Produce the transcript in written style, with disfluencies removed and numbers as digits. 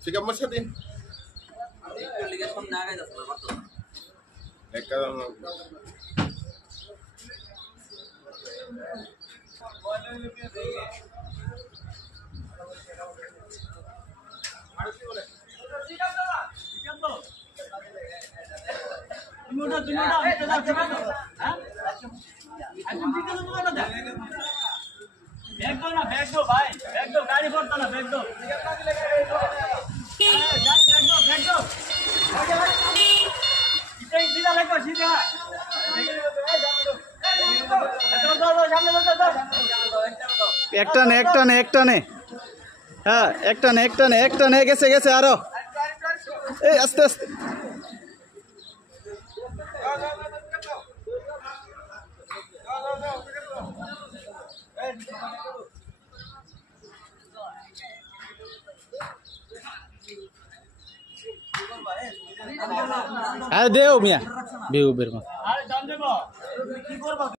Sikap mas din. Bag दो ना, bag दो भाई, बैग दो, गाड़ी फोड़ता ना, बैग दो, बैग दो, सीधा लगो, सीधा, एक टने हाँ एक टने गेছে আরো এই আস্তে আস্তে দেও মিয়া বিহু বের